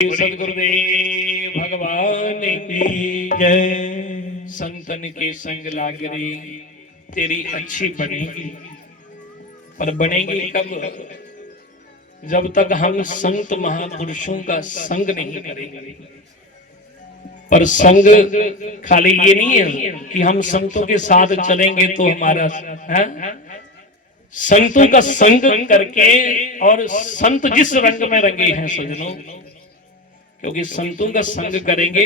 सदगुरुदेव भगवान की जय। संतन के संग लागरी तेरी अच्छी बनेगी, पर बनेगी कब? जब तक हम संत महापुरुषों का संग नहीं करेंगे। पर संग खाली ये नहीं है कि हम संतों के साथ चलेंगे तो हमारा है? संतों का संग करके, और संत जिस रंग में रंगे हैं सजनों, क्योंकि संतों का संग करेंगे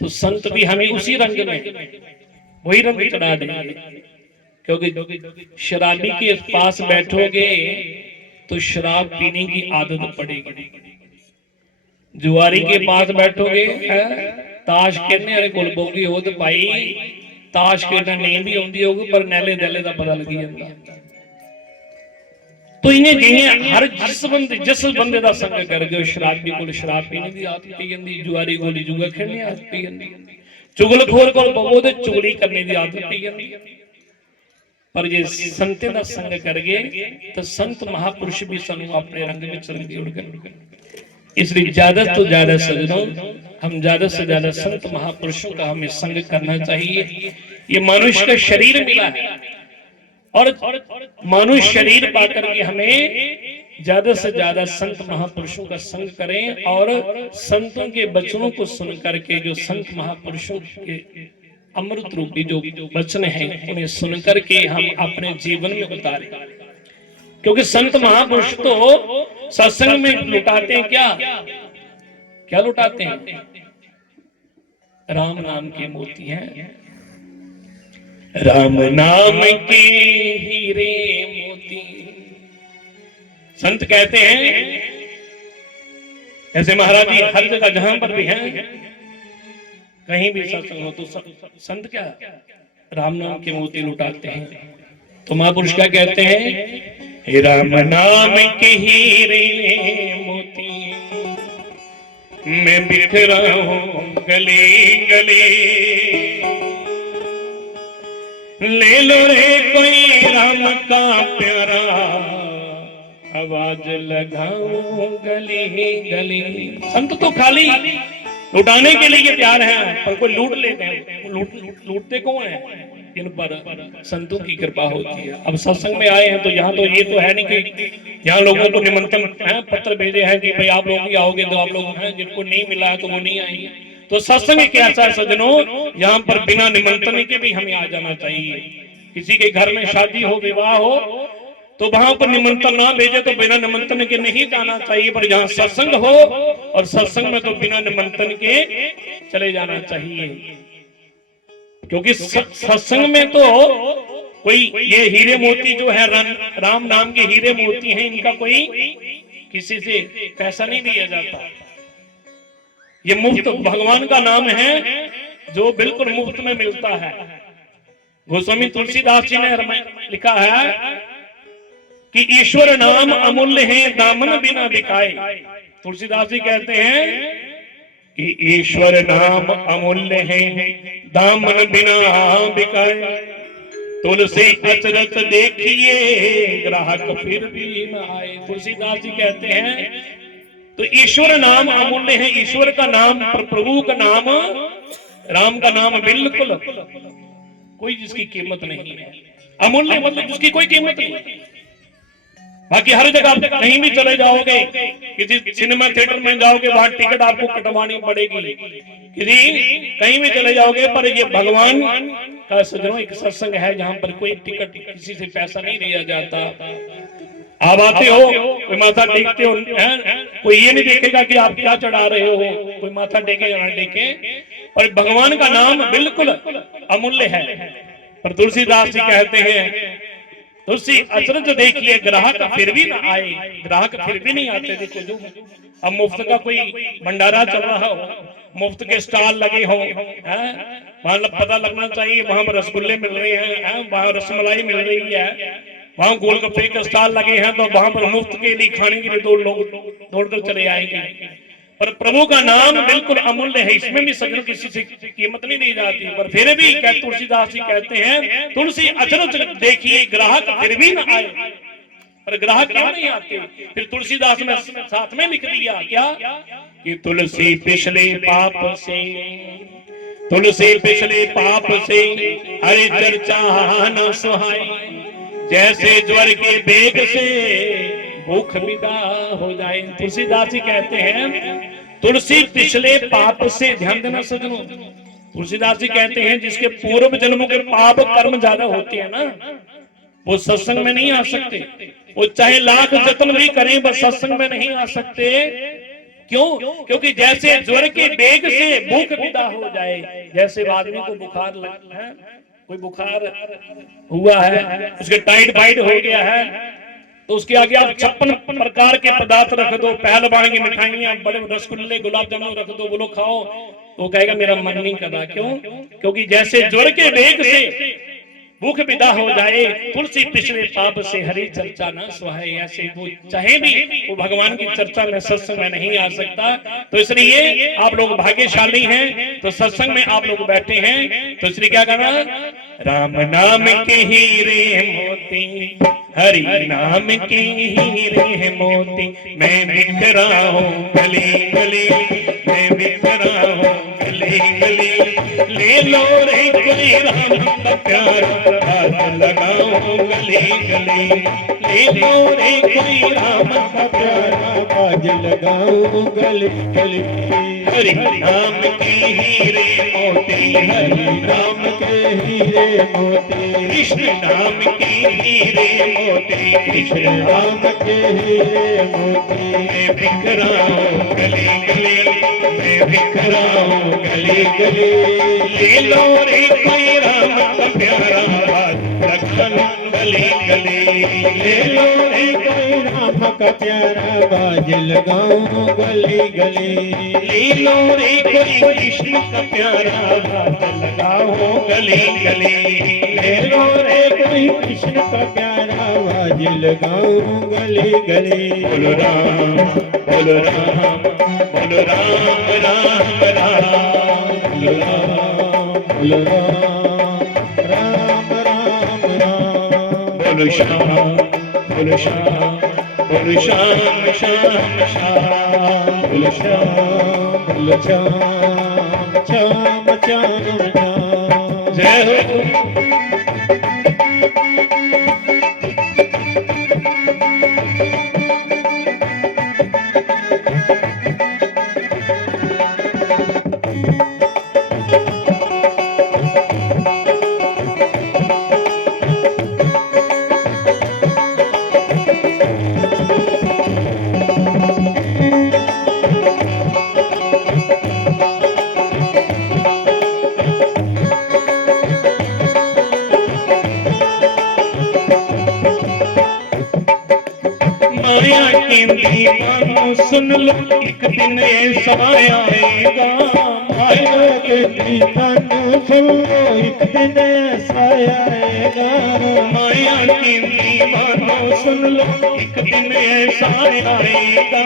तो संत भी हमें उसी रंग में वही रंग चढ़ा देंगे। क्योंकि शराबी के पास बैठोगे तो शराब पीने की आदत पड़ेगी। जुआरी के पास बैठोगे ताश खेलने वाले कोल बोगी हो तो भाई ताश खेलना नहीं भी आती होगी, पर नैले दैले का पता लगी जाता। तो इन्हें जिन्हें हर जिस बंदे का संग करके शराबी को शराब पीने की आदत पी जाती, जुआरी को जुआ खेलने की आदत पी जाती, चुगलखोर को पवो तो चुगली करने की आदत पी जाती। पर जे संते का संग करके तो संत महापुरुष भी सानू अपने रंग में चल गए। इसलिए ज्यादा तो ज्यादा सजनों, हम ज्यादा से ज्यादा संत महापुरुषों का हमें संग करना चाहिए। ये मनुष्य का शरीर मिला है और मनुष्य शरीर पाकर के हमें ज्यादा से ज्यादा संत महापुरुषों का संग करें, और संतों के वचनों को सुन करके जो संत महापुरुषों के अमृत रूपी जो वचन हैं उन्हें सुन करके हम अपने जीवन में उतारें। क्योंकि संत महापुरुष तो सत्संग में लुटाते हैं क्या लुटाते हैं? राम नाम के मोती हैं, राम नाम के हीरे मोती। संत कहते हैं, ऐसे महाराज जी हर जगह जहां पर भी हैं, कहीं भी सत्संग हो तो संत क्या राम नाम के मोती लुटाते हैं। तो महापुरुष क्या कहते हैं? राम नाम के हीरे मोती मैं बिखरा हूं गले गले, ले लो रे कोई राम का प्यारा, आवाज लगाओ गली गली। संत तो खाली लुटाने के लिए तैयार हैं, पर कोई लूट लेते हैं। लूटते कौन है? जिन पर संतों की कृपा होती है। अब सत्संग में आए हैं तो यहाँ तो ये तो है नहीं कि यहाँ लोगों को निमंत्रण पत्र भेजे हैं कि भाई आप लोग ही आओगे, तो आप लोग हैं, जिनको नहीं मिला है तो वो नहीं आएंगे। तो सत्संग क्या ऐसा सजनों, यहाँ पर बिना निमंत्रण के भी हमें आ जाना चाहिए। किसी के घर में शादी हो, विवाह हो, तो वहां पर निमंत्रण ना भेजे तो बिना निमंत्रण के नहीं जाना चाहिए। पर जहाँ सत्संग हो और सत्संग में तो बिना निमंत्रण के चले जाना चाहिए। क्योंकि सत्संग में तो कोई ये हीरे मोती जो है राम नाम के हीरे मोती हैं, इनका कोई किसी से पैसा नहीं लिया जाता। ये मुफ्त भगवान का नाम है जो बिल्कुल मुफ्त में मिलता है। गोस्वामी तुलसीदास जी ने लिखा है कि ईश्वर नाम अमूल्य है, दामन बिना बिकाए। तुलसीदास जी कहते हैं कि ईश्वर नाम अमूल्य है, दामन बिना बिकाए। तुलसी अचरज देखिए, ग्राहक फिर भी न आए। तुलसीदास जी कहते हैं तो ईश्वर नाम अमूल्य है। ईश्वर का नाम, प्रभु का नाम, राम का नाम बिल्कुल कोई जिसकी कीमत नहीं है। अमूल्य मतलब जिसकी कोई कीमत नहीं। बाकी हर जगह आप कहीं भी चले जाओगे, किसी सिनेमा थिएटर में जाओगे, वहां टिकट आपको कटवानी पड़ेगी। किसी कहीं भी चले जाओगे, पर ये भगवान का सजनों एक सत्संग है जहां पर कोई टिकट किसी से पैसा नहीं लिया जाता। आप आते हो, कोई माथा टेकते हो, कोई ये नहीं देखेगा कि आप क्या चढ़ा रहे हो, कोई माथा टेके या ना टेके। और भगवान का नाम बिल्कुल अमूल्य है। पर तुलसीदास जी कहते हैं तुलसी अचरज देखिए, ग्राहक फिर भी ना आए। ग्राहक फिर भी नहीं आते। देखो जो अब मुफ्त का कोई भंडारा चल रहा हो, मुफ्त के स्टॉल लगे हो, वहां पता लगना चाहिए वहां पर रसगुल्ले मिल रहे हैं, वहां रसमलाई मिल रही है, वहां गोलगप्पे के स्टॉल लगे हैं, तो वहां पर मुफ्त के लिए खाने के लिए दो लोग दौड़कर चले आएंगे। पर प्रभु का नाम बिल्कुल अमूल्य है, इसमें भी सजन किसी से कीमत नहीं दी जाती। पर फिर भी तुलसीदास जी कहते हैं तुलसी अचरज देखिए, ग्राहक फिर भी न आए। पर ग्राहक क्यों नहीं आते? फिर तुलसीदास ने साथ में लिख दिया क्या कि तुलसी पिछले पाप से, तुलसी पिछले पाप से हरि चर्चा न सुहाई, जैसे ज्वर के बेग से भूख विदा हो जाए। तुलसीदास जी कहते हैं तुलसी पिछले पाप से, ध्यान देना सजनों, तुलसीदास जी कहते हैं जिसके पूर्व जन्मों के पाप कर्म ज्यादा होते हैं ना, वो सत्संग में नहीं आ सकते। वो चाहे लाख जतन भी करें बस सत्संग में नहीं आ सकते। क्यों? क्योंकि जैसे ज्वर के बेग से भूख विदा हो जाए, जैसे आदमी को बुखार लगता है, कोई बुखार हुआ है, उसके टाइट फाइट हो गया है, तो उसके आगे आप 56 प्रकार के पदार्थ रख दो, पहलवान की मिठाइयां, बड़े रसगुल्ले, गुलाब जामुन रख दो, बोलो खाओ, तो कहेगा मेरा मन नहीं कर रहा। क्यों? क्योंकि जैसे ज्वर के वेग से भूख विदा हो जाए, तुलसी पिछले पाप से हरि चर्चा न सुहाए, ऐसे वो चाहे भी वो भगवान की चर्चा में सत्संग में नहीं आ सकता। तो इसलिए आप लोग भाग्यशाली हैं, तो सत्संग में आप लोग बैठे हैं, तो इसलिए क्या करना, राम नाम के हीरे मोती, हरि नाम के हीरे मोती, मैं बिखरा हूँ गली गली, मैं बिखरा हूँ गली गली, ले लो रे कोई राम का प्यारा, हाथ लगाओ गली गली, ले लो रे कोई राम का प्यारा, हाथ लगाओ गली गली। हरि नाम के हीरे मोती, हरि नाम के हीरे मोती, कृष्ण नाम के हीरे मोती, कृष्ण नाम के हीरे मोती, मैं बिखरा हूँ गली गली, मैं बिखरा हूँ गली गली, ले लो रे कोई राम का प्यारा, रक्षण गली गली, ले लो रे कोई राम का प्यारा, बाज लगाओ गली गली, ले लो रे कोई कृष्ण का प्यारा, हाथ लगाओ गली गली, ले लो रे कोई कृष्ण का प्यारा, बाज लगाओ गली गली। बोलो राम, बोलो राम, बोलो राम राम राम, बोलो राम, बोलो राम राम राम, बोलो श्याम, बोलो श्याम, बोलो श्याम श्याम श्याम, बोलो श्याम, बोलो श्याम श्याम श्याम श्याम। जय हो। सुन लो एक दिन ऐसा आएगा, माया के दीवानों सुन लो एक दिन ऐसा आएगा, माया के दीवानों सुन लो एक दिन ऐसा आएगा,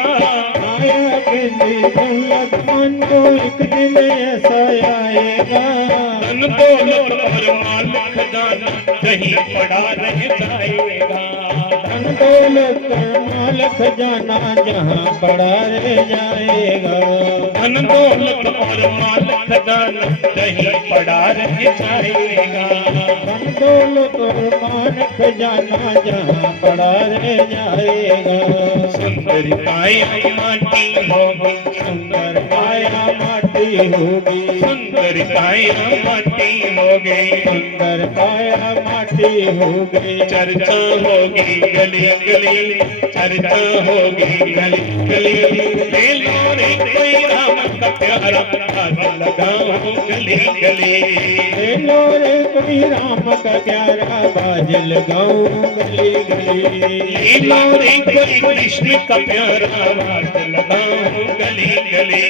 माया के दीवानों एक दिन ऐसा आएगा, धन दौलत और माल खजाना कहीं पड़ा रह जाएगा, धन दौलत माल खजाना जहाँ पड़ा रह जाएगा, धन दौलत और माल खजाना कहीं पड़ा रह जाएगा, धन दौलत और माल खजाना जहाँ पड़ा रह जाएगा। सुंदर काया माटी होगी, सुंदर काया माटी होगी, सुंदर काया माटी होगी, सुंदर काया माटी होगी, चर्चा होगी गली गली, चर्चा होगी गली गली, ले लो रे कोई राम का प्यारा, हाथ लगाओ गली गली, ले लो रे कोई राम का प्यारा, बाज लगाओ गली गली, ले लो रे कोई कृष्ण का प्यारा, हाथ लगाओ गली गली,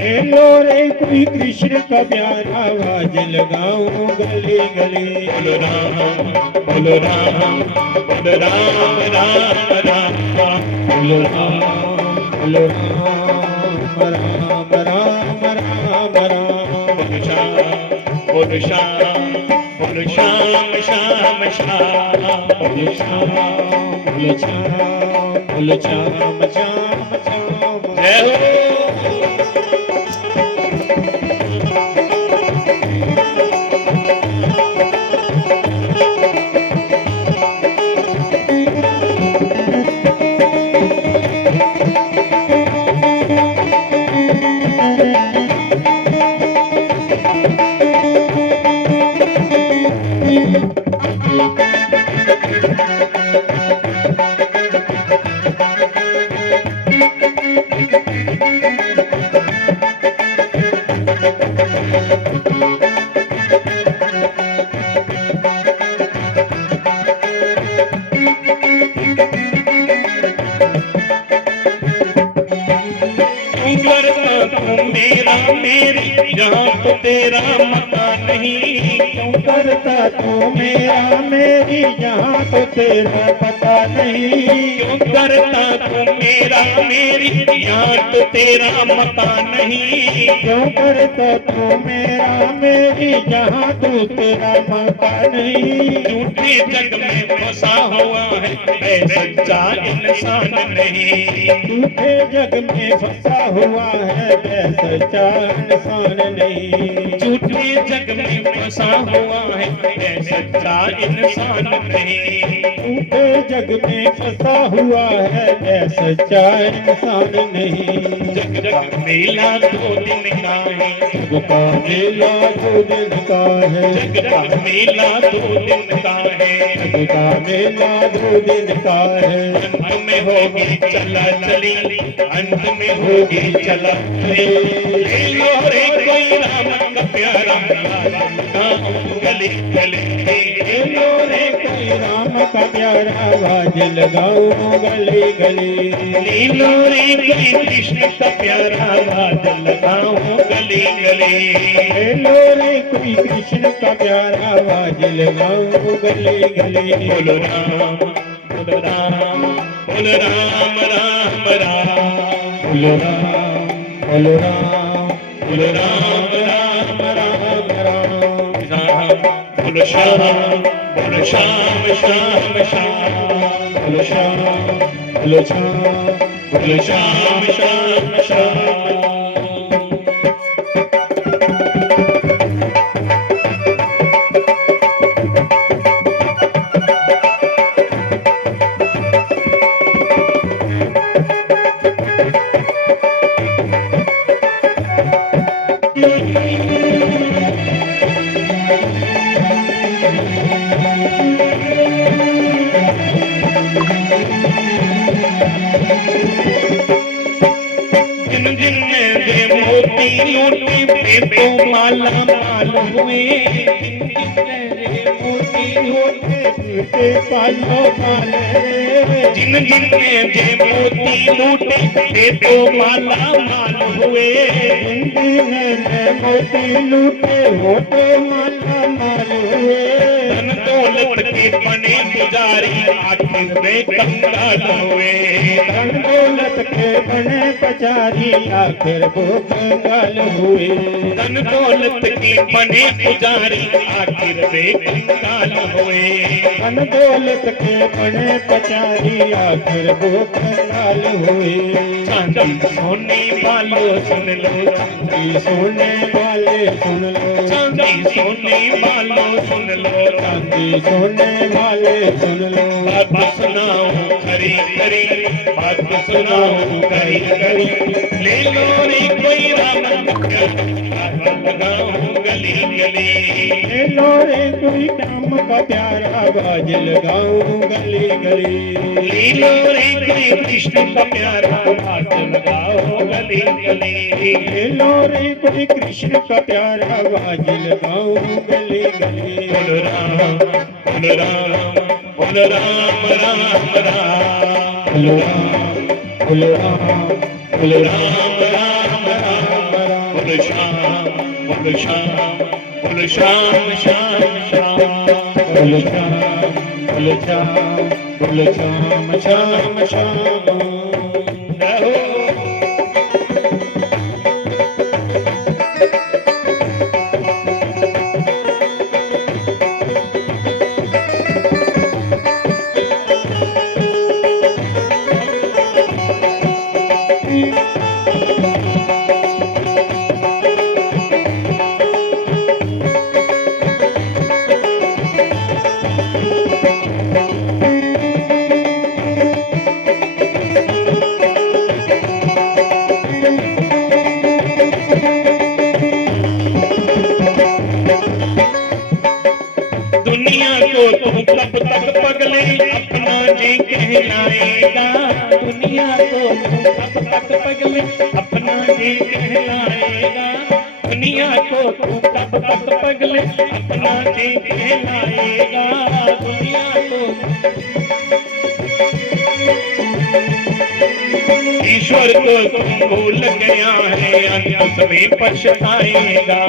ले लो रे कोई कृष्ण का प्यारा, बाज लगाओ गली गली। बोलो राम, बोलो राम, बोलो राम राम राम, बोलो राम, बोलो राम राम राम राम राम, बोलो श्याम, बोलो श्याम, बोलो बोलो श्याम श्याम श्याम, बोलो श्याम, बोलो श्याम, बोलो श्याम श्याम श्याम। जय हो। मेरा मेरी यहाँ तो तेरा मता नहीं, क्यों करता तू मेरा मेरी यहाँ तो तेरा पता नहीं। क्यों करता तू मेरा मेरी यहाँ तो तेरा मता नहीं। क्यों करता तू मेरा मेरी यहाँ तो तेरा मता नहीं। झूठे जग में फंसा हुआ है मैं सच्चा इंसान नहीं। झूठे जग में फंसा हुआ है मैं सच्चा इंसान नहीं। झूठे जग में फंसा हुआ है मैं सच्चा इंसान नहीं। झूठे जग में फंसा हुआ है मैं सच्चा इंसान नहीं। जग का मेला 2 दिन का है, जग का मेला 2 दिन का है। जग का मेला 2 दिन का है। जग का मेला 2 दिन का है। अंत में होगी चला चली, अंत में होगी चला चली। ले लो रे कोई राम का प्यारा गली गली। ले लो रे कोई राम का प्यारा आवाज लगाओ गली गली। ले लो रे कोई कृष्ण का प्यारा आवाज लगाओ गली गली। ले लो रे कोई कृष्ण का प्यारा आवाज लगाओ गली गली। बोलो राम बोलो राम बोलो राम राम राम। बोलो राम, बोलो राम, बोलो राम राम राम राम। राम। बोलो श्याम बोलो श्याम श्याम श्याम। बोलो श्याम, बोलो श्याम, बोलो श्याम श्याम श्याम। जिन जिन दे मोती लूटी पे तो माला माल हुए। मोती होते टूटे पालो पाले। जिन जिन दे मोती लूटे पे तो माला माल हुए। मोती लूटे होते माला माल हुए। धन दौलत के बने पुजारी आखिर में कंगाल हुए। धन दौलत के बने पुजारी आखिर वो कंगाल हुए। धन दौलत के बने पुजारी आखिर में कंगाल हुए। धन दौलत के बने पुजारी आखिर वो कंगाल हुए। चांदी सोने वालों सुन लो, चांदी सोने वाले सुन लो। चांदी सोने वालों सुन लो। चांदी सोने वाले सुन लो। बात सुनाओ खरी खरी, बात सुनाओ खरी खरी। ले लो रे कोई राम लगाओ गली गली। ले लो रे कोई राम का प्यारा आवाज लगाओ गली गली। ले लो रे कोई कृष्ण का प्यारा हाथ लगाओ गली गली। ले लो रे कोई कृष्ण का प्यारा आवाज लगाओ गली गली। बोलो राम बोलो राम बोलो राम राम राम। बोलो राम, बोलो राम, बोलो राम राम राम। बोलो श्याम बोलो श्याम बोलो श्याम श्याम श्याम। बोलो श्याम, बोलो श्याम, बोलो श्याम श्याम श्याम। जय हो। अपना जी कहलाएगा। दुनिया को तू कब तक पगले अपना जी कहलाएगा। दुनिया को ईश्वर को तुम भूल गया है, अंत में पछताएगा।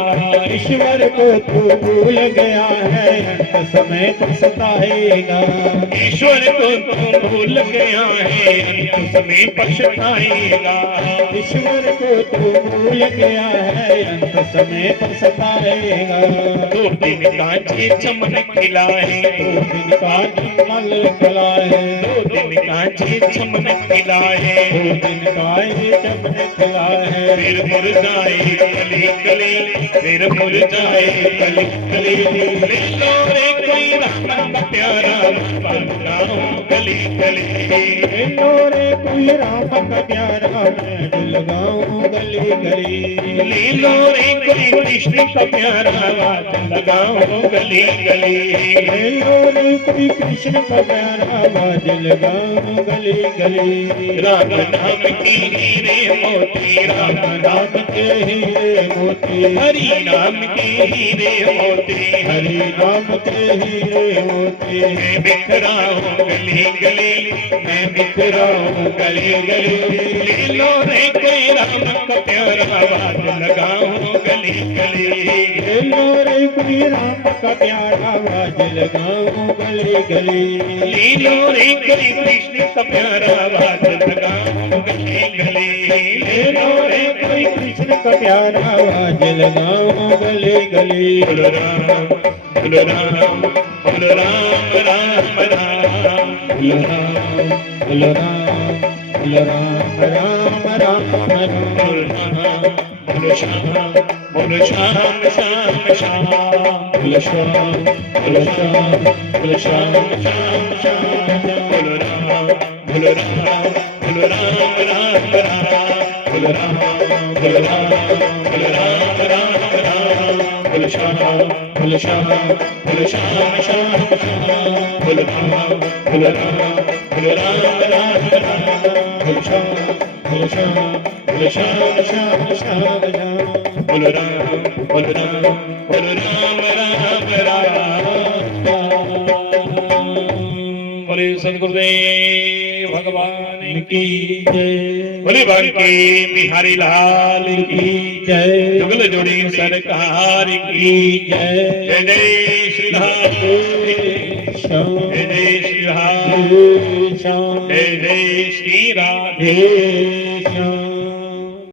ईश्वर को तू भूल गया है, अंत समय पछताएगा। ईश्वर को तुम भूल गया है, अंत में पछताएगा। ईश्वर को तू भूल गया है, अंत समय पछताएगा। दो दिन का जी चमन खिला है, दो दिन का जमल खिला है, दो दिन का जी चमन खिला है। दो दिन का ये चमन खिला है। फिर मुरझाए कली कली, फिर मुरझाए कली कली। ले लो रे कोई राम का प्यारा लगाऊं गली गली। लो रे कोई राम का प्यारा मैं दिल लगाऊं गली गली। ले लो रे कोई कृष्ण का प्यारा आवाज लगाऊं गली गली। लो रे कोई कृष्ण का प्यारा आवाज लगाऊं गली गली। राम नाम की हीरे मोती, राम नाम के हीरे मोती, हरि नाम के हीरे मोती, हरि नाम के हीरे मोती। मैं बिखरा हूँ गली गली, मैं बिखरा हूँ गली गली। ले लो रे कोई राम का प्यारा आवाज लगाऊं गली गली। लो रे कोई राम का प्यारा आवाज लगाऊं गली गली। ले लो रे कोई कृष्ण का प्यारा आवाज लगाऊं गली गली। ले लो रे कोई कृष्ण का प्यारा आवाज लगाऊं गली गली। बोलो राम बोलो राम बोलो राम राम राम। बोलो राम बोलो राम बोलो राम राम राम राम। बोलो राम बोलो श्याम बोलो श्याम श्याम श्याम। बोलो श्याम बोलो श्याम बोलो श्याम श्याम श्याम। बोलो राम बोलो राम बोलो राम राम राम। बोलो राम बोलो राम बोलो राम राम राम। बोलो श्याम बोलो श्याम बोलो श्याम श्याम श्याम। बोलो राम बोलो राम बोलो राम राम राम। बोलो श्याम बोलो श्याम बोलो श्याम श्याम श्याम श्याम। बोलो राम बोलो राम बोलो राम राम राम। बोले सदगुरुदेव भगवान की जय। बोले बांके बिहारी लाल की जय। जुगल जोड़ी सरकार की जय। जय जय श्री राम श्याम जय जय श्री राम श्याम जय जय श्री राम। जय।